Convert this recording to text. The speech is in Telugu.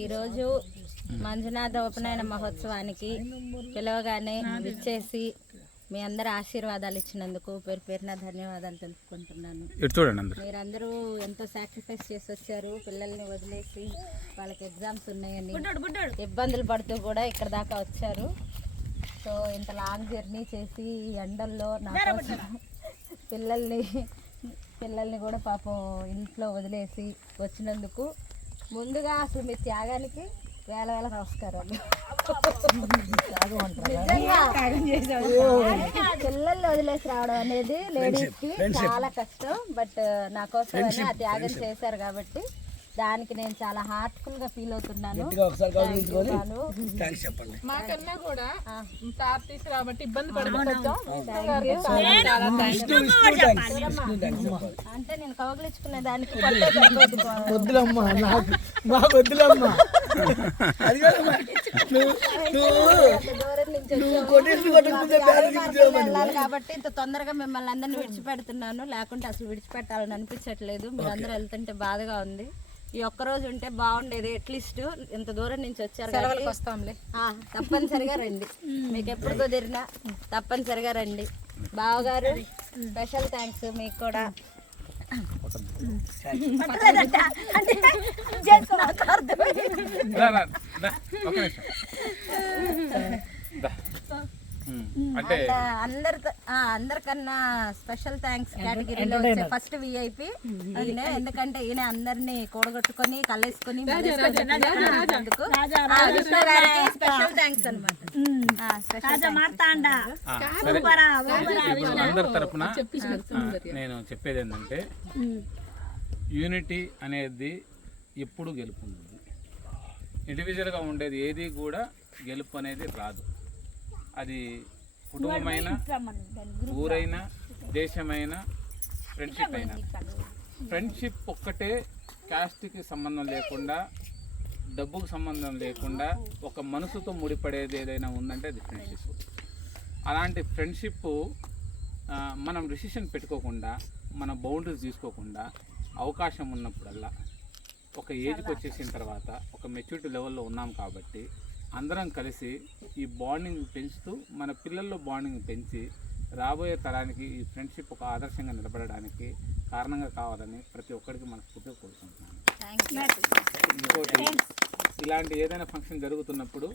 ఈరోజు మంజునాథ ఉపనయన మహోత్సవానికి పిలవగానే విచ్చేసి మీ అందరి ఆశీర్వాదాలు ఇచ్చినందుకు పేరు పేరున ధన్యవాదాలు తెలుపుకుంటున్నాను. మీరందరూ ఎంతో సాక్రిఫైస్ చేసి వచ్చారు. పిల్లల్ని వదిలేసి వాళ్ళకి ఎగ్జామ్స్ ఉన్నాయని ఇబ్బందులు పడుతూ కూడా ఇక్కడ దాకా వచ్చారు. సో ఇంత లాంగ్ జర్నీ చేసి ఎండల్లో నా కోసం పిల్లల్ని కూడా పాపం ఇంట్లో వదిలేసి వచ్చినందుకు ముందుగా అసలు మీ త్యాగానికి వేల వేల నమస్కారాలు. పిల్లల్ని వదిలేసి రావడం అనేది లేడీస్కి చాలా కష్టం. బట్ నా కోసం ఆ త్యాగం చేశారు కాబట్టి దానికి నేను చాలా హార్ట్ఫుల్ గా ఫీల్ అవుతున్నాను. మాకన్నా కూడా సార్ తీసుకురాబట్టి ఇబ్బంది పడుతున్నాం. అంటే నేను కవగలించుకునే దానికి వెళ్ళాలి కాబట్టి ఇంత తొందరగా మిమ్మల్ని అందరినీ విడిచిపెడుతున్నాను. లేకుంటే అసలు విడిచిపెట్టాలని అనిపించట్లేదు. మీరందరూ వెళ్తుంటే బాధగా ఉంది. ఈ ఒక్కరోజు ఉంటే బాగుండేది. అట్లీస్ట్ ఇంత దూరం నుంచి వచ్చారు, వస్తాంలే. తప్పనిసరిగా రండి. మీకు ఎప్పుడు కుదిరినా తప్పనిసరిగా రండి. బావగారు స్పెషల్ థ్యాంక్స్ మీకు కూడా. అందరికన్నా స్పెషల్ థ్యాంక్స్ కేటగిరీలో వచ్చే ఫస్ట్ విఐపి ఈయన. ఎందుకంటే ఈయన అందరినీ కూడగొట్టుకొని కలేసుకొని స్పెషల్ థ్యాంక్స్ అనమాట. అందరి తరఫున నేను చెప్పేది ఏంటంటే యూనిటీ అనేది ఎప్పుడు గెలుపు ఉంటుంది. ఇండివిజువల్గా ఉండేది ఏది కూడా గెలుపు అనేది రాదు. అది కుటుంబమైన, ఊరైనా, దేశమైనా, ఫ్రెండ్షిప్ అయినా. ఫ్రెండ్షిప్ ఒక్కటే క్యాస్ట్కి సంబంధం లేకుండా, డబ్బుకు సంబంధం లేకుండా ఒక మనసుతో ముడిపడేది ఏదైనా ఉందంటే అది ఫ్రెండ్షిప్. అలాంటి ఫ్రెండ్షిప్ మనం డిసిషన్ పెట్టుకోకుండా, మన బౌండరీస్ తీసుకోకుండా అవకాశం ఉన్నప్పుడల్లా ఒక ఏజ్కి వచ్చేసిన తర్వాత ఒక మెచ్యూరిటీ లెవెల్లో ఉన్నాం కాబట్టి అందరం కలిసి ఈ బాండింగ్ పెంచుతూ మన పిల్లల్లో బాండింగ్ పెంచి రాబోయే తరానికి ఈ ఫ్రెండ్షిప్ ఒక ఆదర్శంగా నిలబడడానికి కారణంగా కావాలని ప్రతి ఒక్కరికి మనస్ఫూర్తిగా కోరుకుంటున్నాను. ఇంకోటి, ఇలాంటి ఏదైనా ఫంక్షన్ జరుగుతున్నప్పుడు